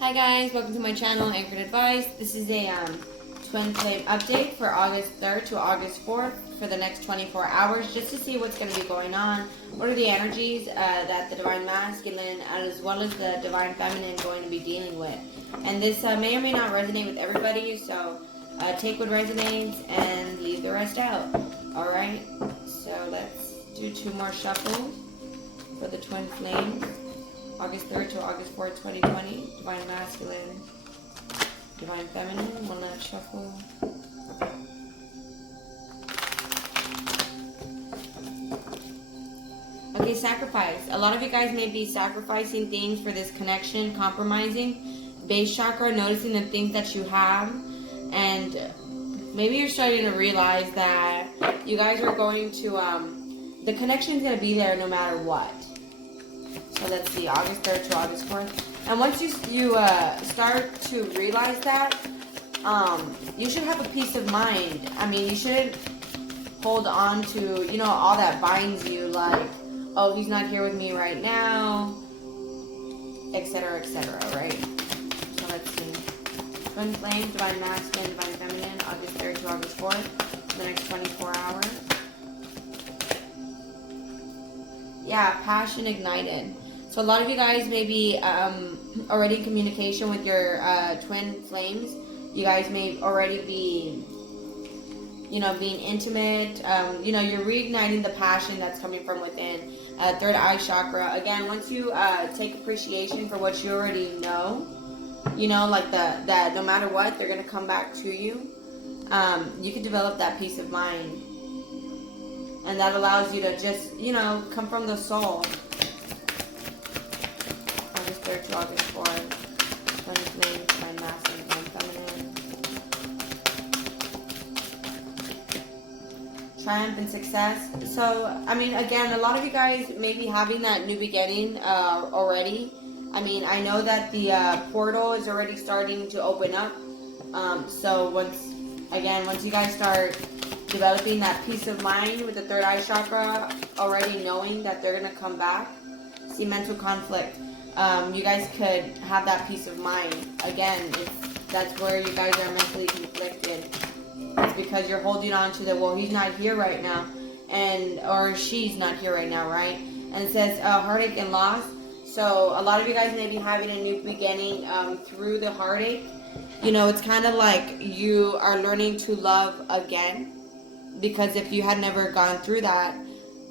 Hi guys, welcome to my channel, Anchoredadvice. This is a twin flame update for August 3rd to August 4th for the next 24 hours, just to see what's going to be going on. What are the energies that the Divine Masculine as well as the Divine Feminine going to be dealing with. And this may or may not resonate with everybody, so take what resonates and leave the rest out. Alright, so let's do 2 more shuffles for the twin flames. August 3rd to August 4th, 2020. Divine Masculine, Divine Feminine. One last shuffle. Okay, sacrifice. A lot of you guys may be sacrificing things for this connection, compromising. Base chakra, noticing the things that you have. And maybe you're starting to realize that you guys are going to, the connection is going to be there no matter what. So let's see, August 3rd to August 4th. And once you start to realize that, you should have a peace of mind. I mean, you shouldn't hold on to, all that binds you, like, oh, he's not here with me right now, etc., right? So let's see. Twin flame, Divine Masculine, Divine Feminine, August 3rd to August 4th, the next 24 hours. Yeah, passion ignited. So a lot of you guys may be already in communication with your twin flames. You guys may already be, being intimate. You're reigniting the passion that's coming from within. Third eye chakra. Again, once you take appreciation for what you already know, like that no matter what, they're going to come back to you. You can develop that peace of mind. And that allows you to just, come from the soul. August 3rd to August 4th. Twin flame, Divine Masculine, Divine Feminine. Triumph and success. So, I mean, again, a lot of you guys may be having that new beginning already. I mean, I know that the portal is already starting to open up. So, once you guys start developing that peace of mind with the third eye chakra, already knowing that they're going to come back. See, mental conflict. You guys could have that peace of mind. Again, that's where you guys are mentally conflicted. It's because you're holding on to well, he's not here right now, or she's not here right now, right? And it says heartache and loss. So a lot of you guys may be having a new beginning through the heartache. It's kind of like you are learning to love again. Because if you had never gone through that,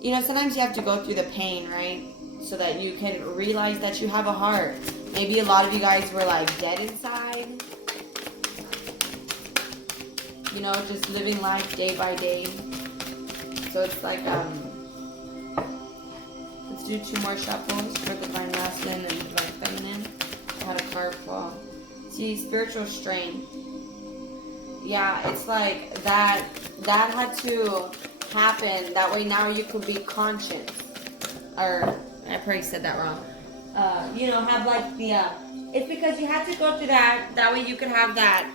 sometimes you have to go through the pain, right? So that you can realize that you have a heart. Maybe a lot of you guys were like dead inside. Just living life day by day. So it's like, let's do 2 more shuffles for the Divine Masculine and Divine Feminine. I had a card fall. See, spiritual strength. Yeah, it's like that had to happen. That way now you could be conscious. Or, I probably said that wrong. Have like it's because you had to go through that. That way you could have that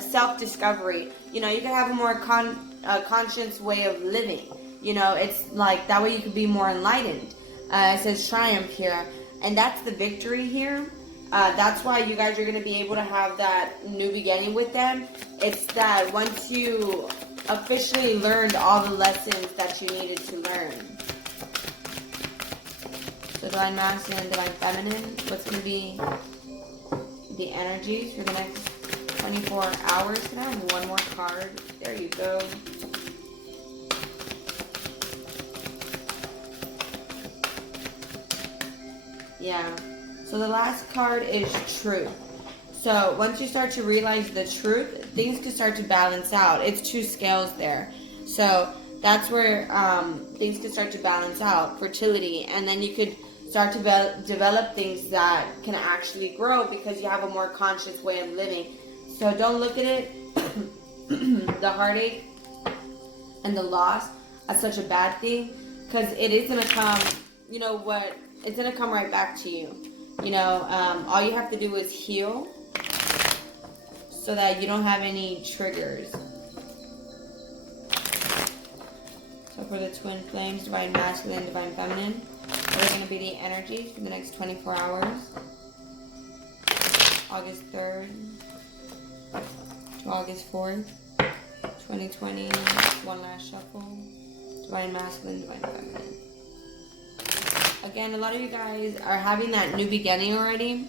self-discovery. You could have a more conscious way of living. It's like, that way you could be more enlightened. It says triumph here. And that's the victory here. That's why you guys are going to be able to have that new beginning with them. It's that once you officially learned all the lessons that you needed to learn. So Divine Masculine, Divine Feminine. What's going to be the energies for the next 24 hours? Can I have one more card? There you go. Yeah. So the last card is truth. So once you start to realize the truth, things can start to balance out. It's 2 scales there. So that's where things can start to balance out. Fertility. And then you could start to develop things that can actually grow because you have a more conscious way of living. So don't look at it, the heartache and the loss, as such a bad thing. Because it is going to come, it's going to come right back to you. All you have to do is heal so that you don't have any triggers. So for the twin flames, Divine Masculine, Divine Feminine, what are going to be the energies for the next 24 hours? August 3rd to August 4th, 2020. One last shuffle. Divine Masculine, Divine Feminine. Again, a lot of you guys are having that new beginning already.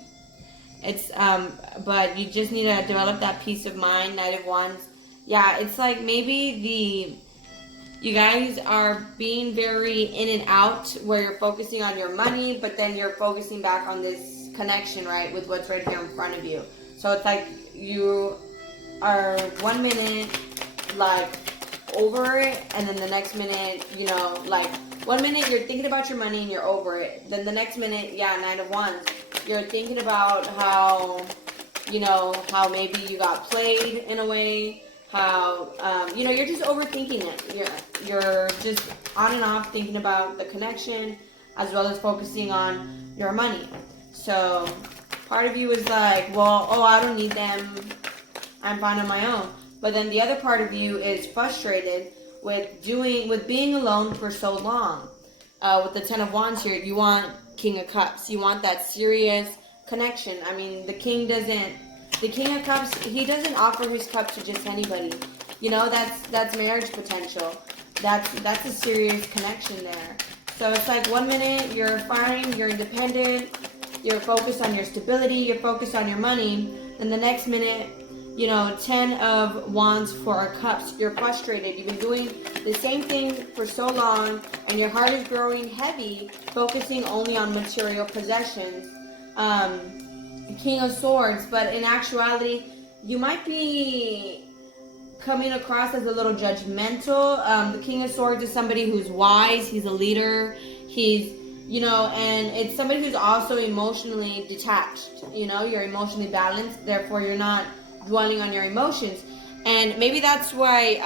It's but you just need to develop that peace of mind. Knight of Wands. Yeah, it's like maybe you guys are being very in and out, where you're focusing on your money, but then you're focusing back on this connection, right, with what's right here in front of you. So it's like you are 1 minute like over it, and then the next minute, you know, like 1 minute you're thinking about your money and you're over it. Then the next minute, yeah, Nine of Wands, you're thinking about how, you know, how maybe you got played in a way, how, you know, you're just overthinking it. You're just on and off thinking about the connection, as well as focusing on your money. So part of you is like, well, oh, I don't need them, I'm fine on my own. But then the other part of you is frustrated with being alone for so long. With the Ten of Wands here, you want King of Cups. You want that serious connection. I mean, the King of Cups, he doesn't offer his cup to just anybody. You know, that's marriage potential. That's a serious connection there. So it's like 1 minute you're fine, you're independent, you're focused on your stability, you're focused on your money, and the next minute, you know, 10 of Wands, 4 of Cups, you're frustrated. You've been doing the same thing for so long, and your heart is growing heavy, focusing only on material possessions. King of Swords, but in actuality, you might be coming across as a little judgmental. The King of Swords is somebody who's wise, he's a leader, he's, you know, and it's somebody who's also emotionally detached. You know, you're emotionally balanced, therefore you're not dwelling on your emotions. And maybe that's why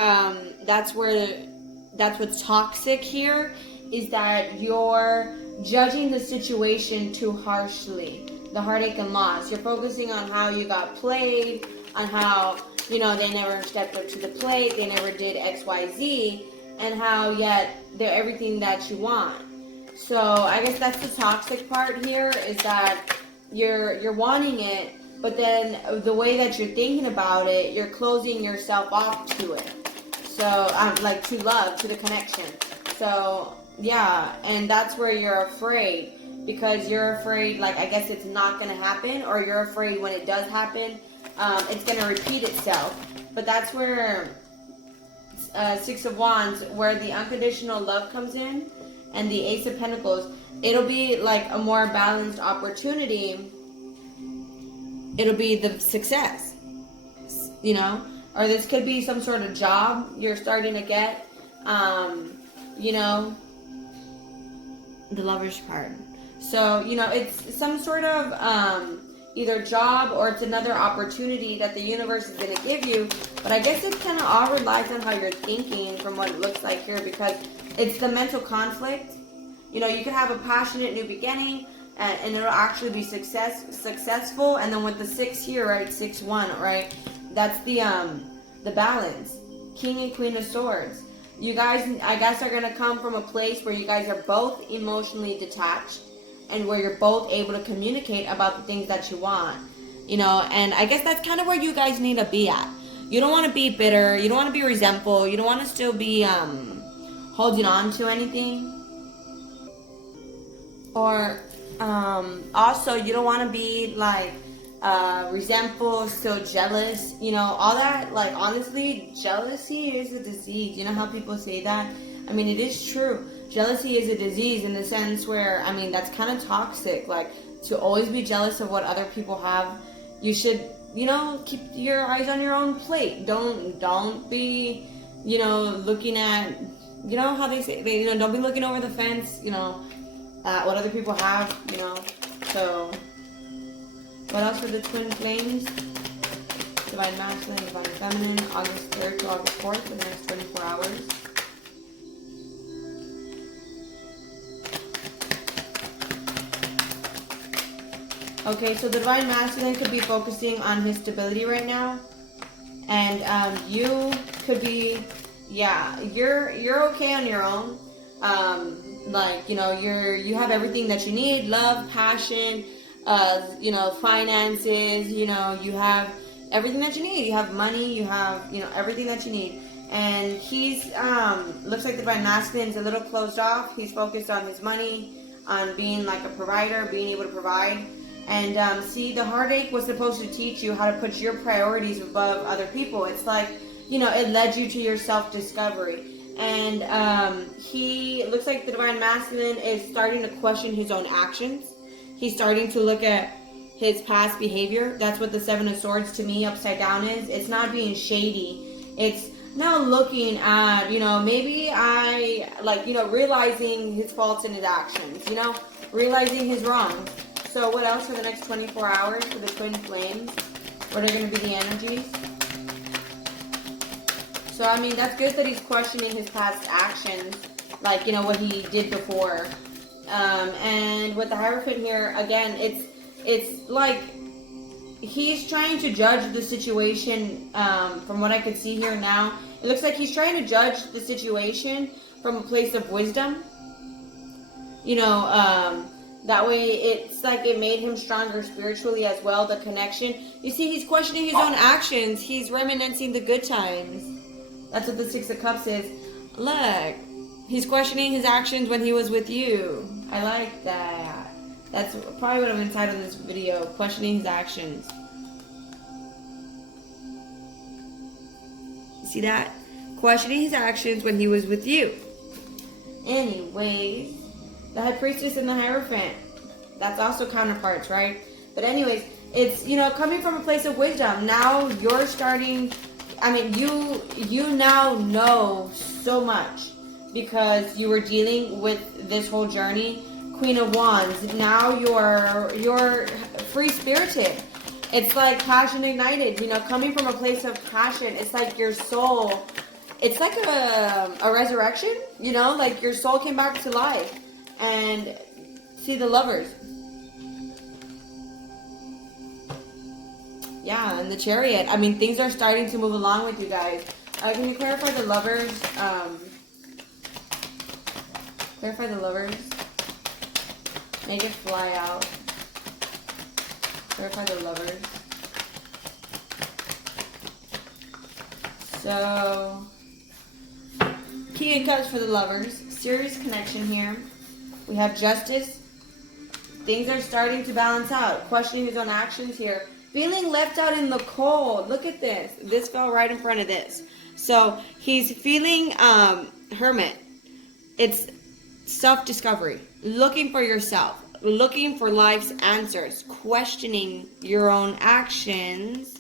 that's what's toxic here, is that you're judging the situation too harshly. The heartache and loss, you're focusing on how you got played, on how, you know, they never stepped up to the plate, they never did XYZ, and how yet they're everything that you want. So I guess that's the toxic part here, is that you're wanting it, but then the way that you're thinking about it, you're closing yourself off to it. So, like to love, to the connection. So, yeah, and that's where you're afraid. Because you're afraid, like, I guess it's not going to happen, or you're afraid when it does happen, it's going to repeat itself. But that's where Six of Wands, where the unconditional love comes in, and the Ace of Pentacles, it'll be like a more balanced opportunity. It'll be the success, you know, or this could be some sort of job you're starting to get, you know, the Lover's card. So, you know, it's some sort of either job, or it's another opportunity that the universe is going to give you. But I guess it kind of all relies on how you're thinking, from what it looks like here, because it's the mental conflict. You know, you could have a passionate new beginning, and it'll actually be successful. And then with the 6 here, right, 6-1, right, that's the balance. King and Queen of Swords. You guys, I guess, are going to come from a place where you guys are both emotionally detached, and where you're both able to communicate about the things that you want, you know. And I guess that's kind of where you guys need to be at. You don't want to be bitter, you don't want to be resentful, you don't want to still be holding on to anything, or also you don't want to be like resentful, still jealous, you know, all that. Like, honestly, jealousy is a disease. You know how people say that? I mean, it is true. Jealousy is a disease, in the sense where, I mean, that's kind of toxic. Like, to always be jealous of what other people have. You should, you know, keep your eyes on your own plate. Don't be, you know, looking at, you know how they say, you know, don't be looking over the fence, you know, at what other people have, you know. So, what else for the twin flames? Divine Masculine, Divine Feminine, August 3rd to August 4th, for the next 24 hours. Okay, so the Divine Masculine could be focusing on his stability right now. And you could be, yeah, you're okay on your own. Like, you know, you have everything that you need, love, passion, you know, finances, you know, you have everything that you need. You have money, you have, you know, everything that you need. And he's, looks like the divine masculine is a little closed off. He's focused on his money, on being like a provider, being able to provide. And see, the heartache was supposed to teach you how to put your priorities above other people. It's like, you know, it led you to your self-discovery. And he looks like the divine masculine is starting to question his own actions. He's starting to look at his past behavior. That's what the Seven of Swords to me upside down is. It's not being shady. It's now looking at, you know, maybe you know, realizing his faults in his actions, you know, realizing his wrongs. So what else for the next 24 hours for the twin flames? What are going to be the energies? So, I mean, that's good that he's questioning his past actions, like, you know, what he did before. And with the Hierophant here, again, it's like he's trying to judge the situation, from what I could see here now. It looks like he's trying to judge the situation from a place of wisdom. You know, that way it's like it made him stronger spiritually as well, the connection. You see, he's questioning his own actions. He's reminiscing the good times. That's what the Six of Cups is. Look, he's questioning his actions when he was with you. I like that. That's probably what I'm entitled this video, questioning his actions. See that? Questioning his actions when he was with you. Anyways, the High Priestess and the Hierophant. That's also counterparts, right? But anyways, it's, you know, coming from a place of wisdom. Now you're starting, I mean, you now know so much because you were dealing with this whole journey. Queen of Wands. Now you're free-spirited. It's like passion ignited, you know, coming from a place of passion. It's like your soul, it's like a resurrection, you know, like your soul came back to life. And see the Lovers. Yeah, and the Chariot. I mean, things are starting to move along with you guys. Can you clarify the Lovers? Clarify the Lovers. Make it fly out. Clarify the Lovers. So, King of Cups for the Lovers. Serious connection here. We have Justice. Things are starting to balance out. Questioning his own actions here. Feeling left out in the cold. Look at this. This fell right in front of this. So he's feeling hermit. It's self-discovery. Looking for yourself. Looking for life's answers. Questioning your own actions.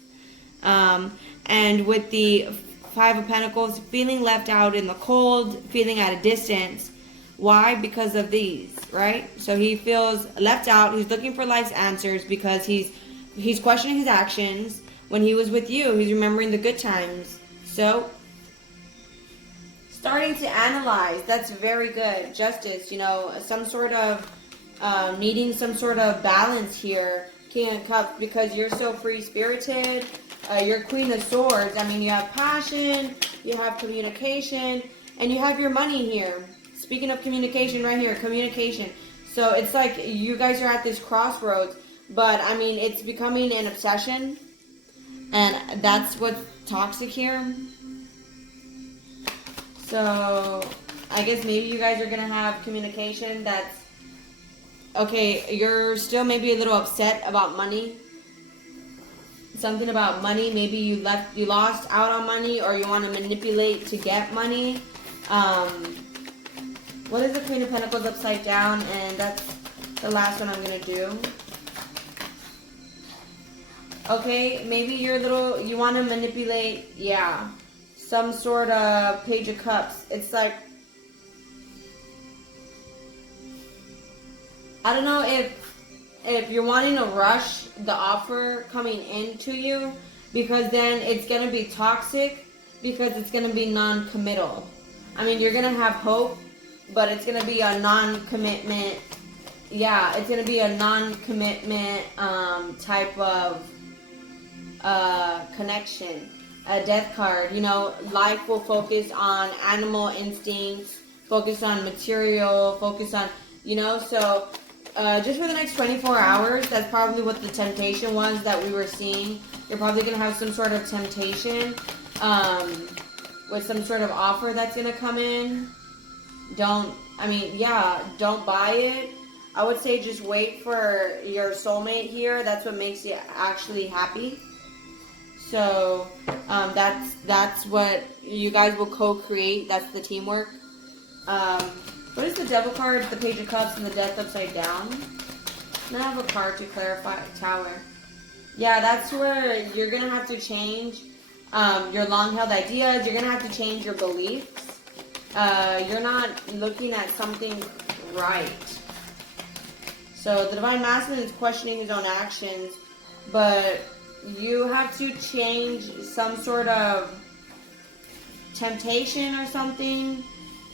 And with the Five of Pentacles, feeling left out in the cold. Feeling at a distance. Why? Because of these, right? So he feels left out. He's looking for life's answers because he's questioning his actions. When he was with you, he's remembering the good times. So, starting to analyze. That's very good. Justice, you know, some sort of needing some sort of balance here. King of Cups, because you're so free-spirited. You're Queen of Swords. I mean, you have passion, you have communication, and you have your money here. Speaking of communication right here, communication. So it's like you guys are at this crossroads, but I mean, it's becoming an obsession, and that's what's toxic here. So I guess maybe you guys are going to have communication that's, okay, you're still maybe a little upset about money. Something about money, maybe you lost out on money, or you want to manipulate to get money. What is the Queen of Pentacles upside down? And that's the last one I'm going to do. Okay, maybe you want to manipulate, yeah, some sort of Page of Cups. It's like, I don't know if you're wanting to rush the offer coming into you, because then it's going to be toxic, because it's going to be non-committal. I mean, you're going to have hope, but it's going to be a non-commitment. Yeah, it's going to be a non-commitment type of connection. A Death card. You know, life will focus on animal instincts, focus on material, focus on, you know, so just for the next 24 hours, that's probably what the temptation was that we were seeing. You're probably going to have some sort of temptation with some sort of offer that's going to come in. Don't buy it. I would say just wait for your soulmate here. That's what makes you actually happy. So that's what you guys will co-create. That's the teamwork. What is the Devil card, the Page of Cups, and the Death upside down? And I have a card to clarify. Tower. Yeah, that's where you're going to have to change your long-held ideas. You're going to have to change your beliefs. You're not looking at something right. So the Divine Masculine is questioning his own actions, but you have to change some sort of temptation or something,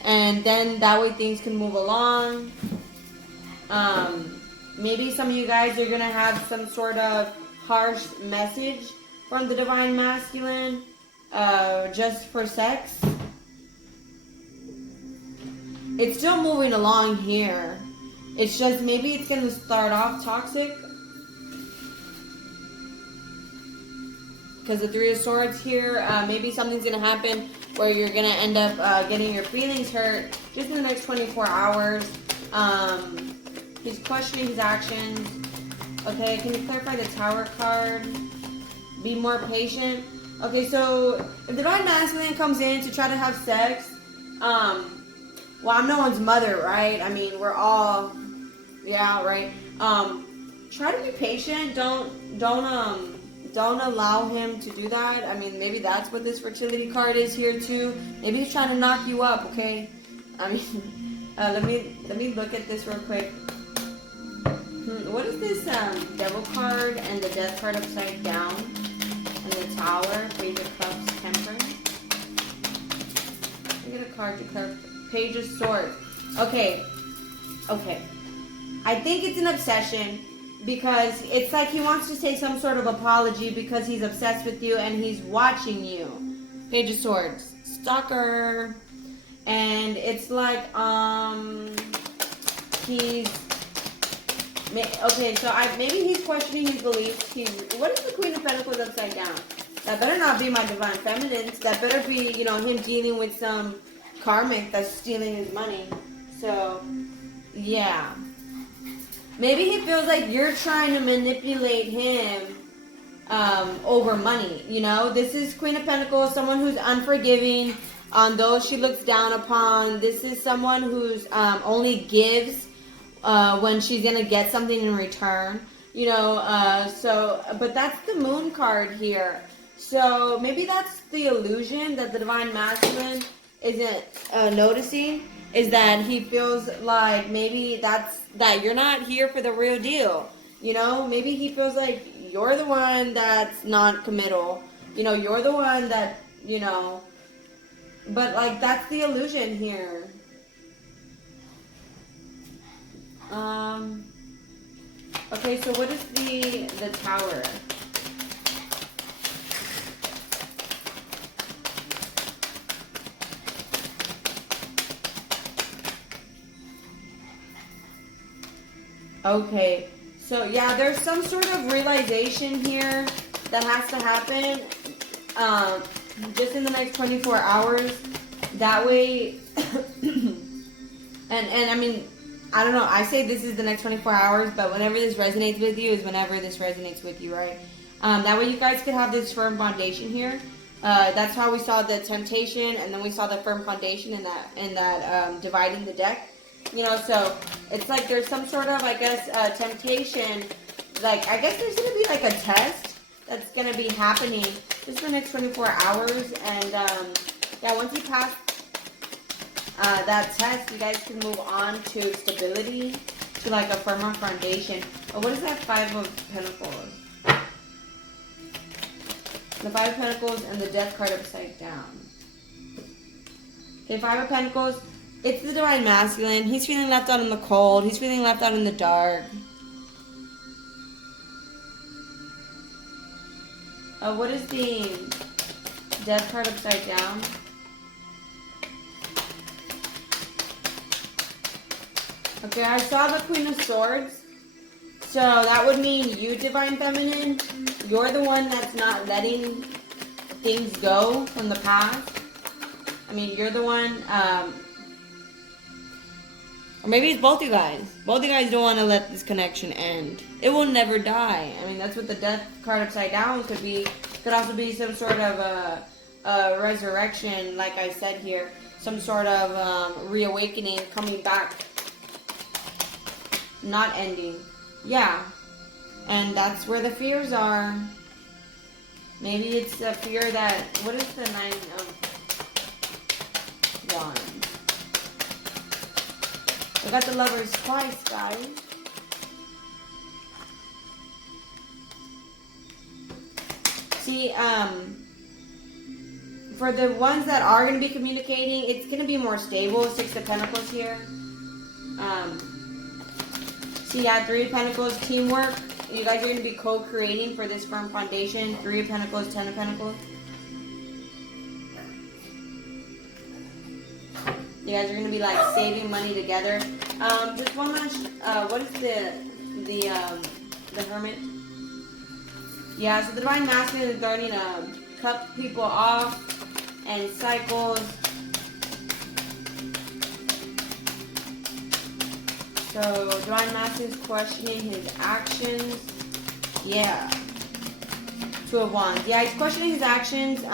and then that way things can move along. Maybe some of you guys are going to have some sort of harsh message from the Divine Masculine just for sex. It's still moving along here. It's just maybe it's going to start off toxic. Because the Three of Swords here, maybe something's going to happen where you're going to end up getting your feelings hurt just in the next 24 hours. He's questioning his actions. Okay, can you clarify the Tower card? Be more patient. Okay, so if the Divine Masculine comes in to try to have sex, well, I'm no one's mother, right? I mean, we're all, yeah, right? Try to be patient. Don't allow him to do that. I mean, maybe that's what this fertility card is here too. Maybe he's trying to knock you up, okay? I mean, let me look at this real quick. What is this Devil card and the Death card upside down? And the Tower, Page of Cups, Temperance. Let me get a card to clarify. Page of Swords. Okay. I think it's an obsession because it's like he wants to say some sort of apology because he's obsessed with you and he's watching you. Page of Swords. Stalker. And it's like, he's... Okay, so maybe he's questioning his beliefs. What is the Queen of Pentacles upside down? That better not be my Divine Feminines. That better be, him dealing with some karmic that's stealing his money. So, yeah. Maybe he feels like you're trying to manipulate him over money. This is Queen of Pentacles, someone who's unforgiving on those she looks down upon. This is someone who's only gives when she's gonna get something in return. But that's the Moon card here. So maybe that's the illusion that the Divine Masculine isn't noticing, is that he feels like maybe that you're not here for the real deal. Maybe he feels like you're the one that's not committal. You're the one that, but like that's the illusion here. Okay, so what is the Tower? Okay, so yeah, there's some sort of realization here that has to happen just in the next 24 hours. That way, and I mean, I don't know, I say this is the next 24 hours, but whenever this resonates with you is whenever this resonates with you, right? That way you guys could have this firm foundation here. That's how we saw the temptation, and then we saw the firm foundation in that dividing the deck. So it's like there's some sort of, I guess, temptation. Like, I guess there's going to be like a test that's going to be happening just the next 24 hours. And, yeah, once you pass that test, you guys can move on to stability, to like a firmer foundation. But what is that Five of Pentacles? The Five of Pentacles and the Death card upside down. Okay, Five of Pentacles. It's the Divine Masculine. He's feeling left out in the cold. He's feeling left out in the dark. What is the Death card upside down? Okay, I saw the Queen of Swords. So that would mean you, Divine Feminine, you're the one that's not letting things go from the past. I mean, you're the one, or maybe it's both you guys. Both you guys don't want to let this connection end. It will never die. I mean, that's what the Death card upside down could be. Could also be some sort of a resurrection, like I said here. Some sort of reawakening, coming back. Not ending. Yeah. And that's where the fears are. Maybe it's a fear that... What is the 9 of Wands? I got the Lovers twice, guys. See, for the ones that are going to be communicating, it's going to be more stable. 6 of Pentacles here. See, yeah, 3 of Pentacles, teamwork. You guys are going to be co-creating for this firm foundation. 3 of Pentacles, 10 of Pentacles. You guys are going to be like saving money together. Just one last, what is the Hermit? Yeah, so the Divine Masculine is starting to cut people off and cycles. So Divine Masculine is questioning his actions. Yeah. 2 of Wands. Yeah, he's questioning his actions. 2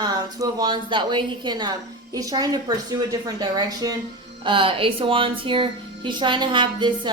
of Wands. That way he can, he's trying to pursue a different direction. Ace of Wands here. He's trying to have this,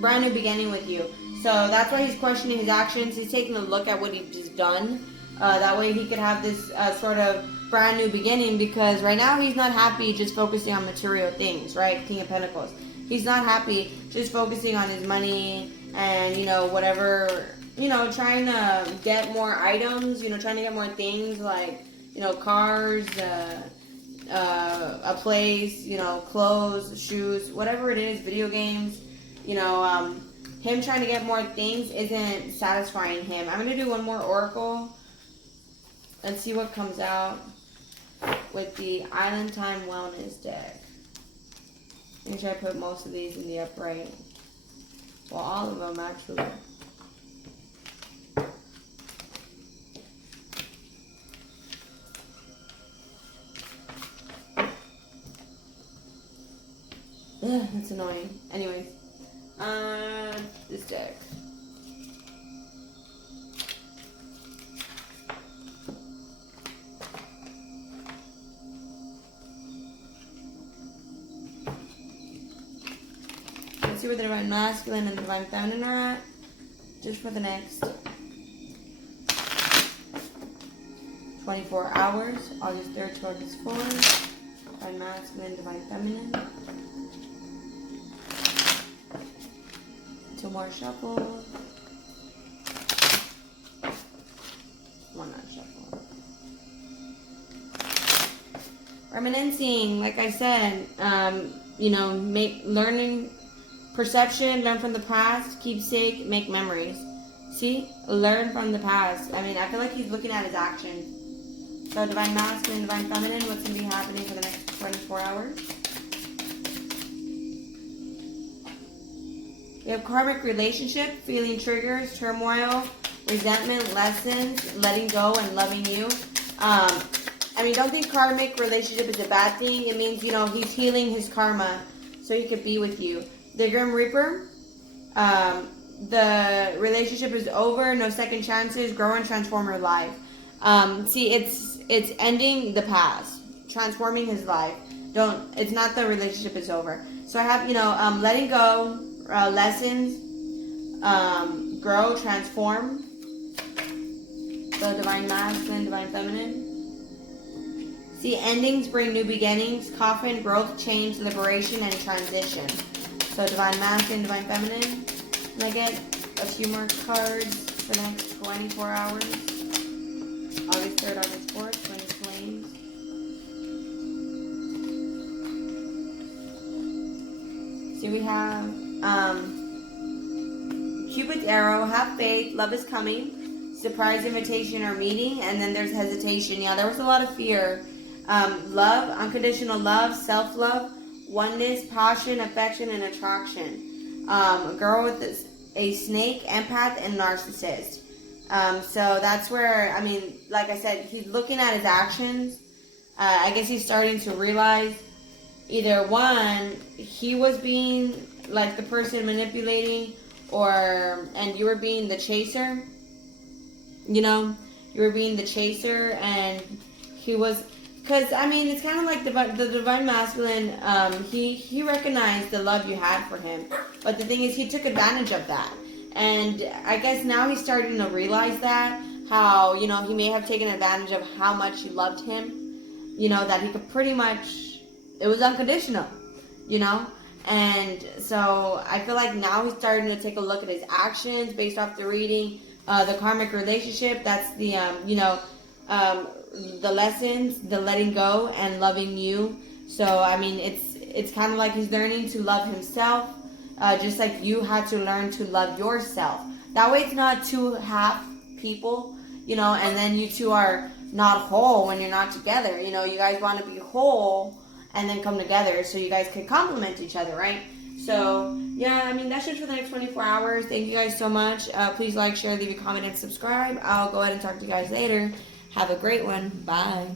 brand new beginning with you. So that's why he's questioning his actions. He's taking a look at what he's just done. That way he could have this sort of brand new beginning, because right now he's not happy just focusing on material things, right? King of Pentacles. He's not happy just focusing on his money and, you know, whatever, you know, trying to get more items, you know, trying to get more things like, you know, cars, a place, you know, clothes, shoes, whatever it is, video games, you know, him trying to get more things isn't satisfying him. I'm going to do one more oracle and see what comes out with the Island Time Wellness deck. Make sure I put most of these in the upright. Well, all of them actually. Ugh, that's annoying. Anyways. This deck. Let's see where the Divine Masculine and the Divine Feminine are at. Just for the next 24 hours. August 3rd to August 4th. Divine Masculine, Divine Feminine. 2 more shuffles. 1 not shuffle. Reminiscing, like I said, you know, learning perception, learn from the past, keepsake, make memories. See? Learn from the past. I mean, I feel like he's looking at his actions. So Divine Masculine, Divine Feminine, what's going to be happening for the next 24 hours? We have karmic relationship, feeling triggers, turmoil, resentment, lessons, letting go, and loving you. I mean, don't think karmic relationship is a bad thing. It means, you know, he's healing his karma so he could be with you. The Grim Reaper, the relationship is over, no second chances, grow and transform your life. See, it's ending the past, transforming his life. It's not the relationship is over. So I have, you know, letting go, lessons, grow, transform. So Divine Masculine, Divine Feminine. See, endings bring new beginnings, coffin, growth, change, liberation, and transition. So Divine Masculine, Divine Feminine. And I get a few more cards for the next 24 hours. August 3rd, August 4th, Twin Flames. So we have Cupid's arrow, have faith, love is coming, surprise invitation or meeting, and then there's hesitation. Yeah, there was a lot of fear. Love, unconditional love, self-love, oneness, passion, affection, and attraction. A girl with a snake, empath, and narcissist. So that's where, I mean, like I said, he's looking at his actions. I guess he's starting to realize either one, he was being like the person manipulating, and you were being the chaser. You know, you were being the chaser, and he was, because I mean, it's kind of like the divine masculine. He recognized the love you had for him, but the thing is, he took advantage of that, and I guess now he's starting to realize that how, you know, he may have taken advantage of how much you loved him. You know, that he could pretty much, it was unconditional. You know. And so I feel like now he's starting to take a look at his actions based off the reading, the karmic relationship. That's the, the lessons, the letting go and loving you. So, I mean, it's kind of like he's learning to love himself, just like you had to learn to love yourself. That way it's not two half people, you know, and then you two are not whole when you're not together. You know, you guys want to be whole and then come together so you guys can complement each other, right? So, yeah, I mean, that's just for the next 24 hours. Thank you guys so much. Please like, share, leave a comment, and subscribe. I'll go ahead and talk to you guys later. Have a great one. Bye.